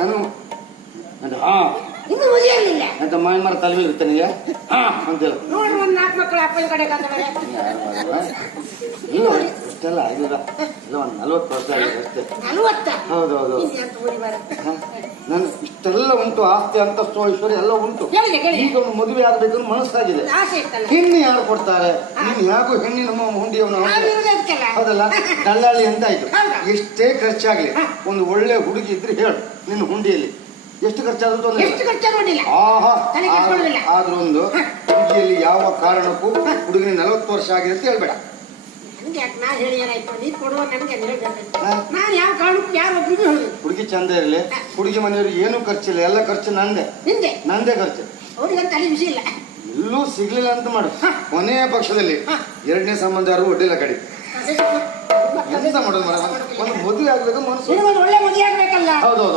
ನಾನು ಇನ್ನು ಮದುವೆ ಆಗಲಿಲ್ಲ ಅಂತ ಮಾಯಮಾರ ತಲೆ ಇರುತ್ತೆ ನಿನಗೆ ಅಂತೇಳ ನೋಡ್ರಿ ಒಂದ್ 4 ಮಕ್ಕಳು ಅಪ್ಪನ ಕಡೆ ಇಲ್ಲ ಅಷ್ಟೆಲ್ಲ ಆಗಿಲ್ಲ ಇಲ್ಲ ಒಂದು 40 ವರ್ಷ ಆಗಿದೆ ಅಷ್ಟೇ. 40? ಹೌದೌದು. ನಾನು ಇಷ್ಟೆಲ್ಲ ಉಂಟು, ಆಸ್ತಿ ಅಂತಸ್ತು ಐಶ್ವರ್ಯ ಎಲ್ಲ ಉಂಟು. ಈಗ ಒಂದು ಮದುವೆ ಆಗ್ಬೇಕು ಮನಸ್ಸಾಗಿದೆ. ಹೆಣ್ಣು ಯಾರು ಕೊಡ್ತಾರೆ? ನೀನು ಯಾಕೋ ಹೆಣ್ಣಿನ ಹುಂಡಿಯವನು ಹೌದಲ್ಲ, ದಲ್ಲಾಳಿ ಅಂತ ಆಯ್ತು. ಎಷ್ಟೇ ಖರ್ಚಾಗ್ಲಿ ಒಂದು ಒಳ್ಳೆ ಹುಡುಗಿ ಇದ್ರೆ ಹೇಳು ನಿನ್ನ ಹುಂಡಿಯಲ್ಲಿ ಎಷ್ಟು ಖರ್ಚಾದ್ರು ಆದ್ರೂ ಒಂದು ಹುಡುಗಿಯಲ್ಲಿ ಯಾವ ಕಾರಣಕ್ಕೂ ಹುಡುಗಿನ 40 ವರ್ಷ ಆಗಿದೆ ಅಂತ ಹೇಳ್ಬೇಡ. ಹುಡುಗಿ ಚಂದ ಇರಲಿ, ಹುಡುಗಿ ಮನೆಯವ್ರಿಗೆ ಏನೂ ಖರ್ಚಿಲ್ಲ, ಎಲ್ಲ ಖರ್ಚು ನಂದೇ ಖರ್ಚು. ಎಲ್ಲೂ ಸಿಗ್ಲಿಲ್ಲ ಅಂತ ಮಾಡು, ಕೊನೆಯ ಪಕ್ಷದಲ್ಲಿ 2ನೇ ಸಂಬಂಧ ಯಾರು ಒಡ್ಡಿಲ್ಲ ಕಡೆ ಎಂತ ಮಾಡೋದು. ಒಂದು ಮದುವೆ ಆಗ್ಬೇಕು ಮನಸ್ಸು. ಒಳ್ಳೆ ಮದುವೆ ಆಗ್ಬೇಕಲ್ಲ. ಹೌದೌದು.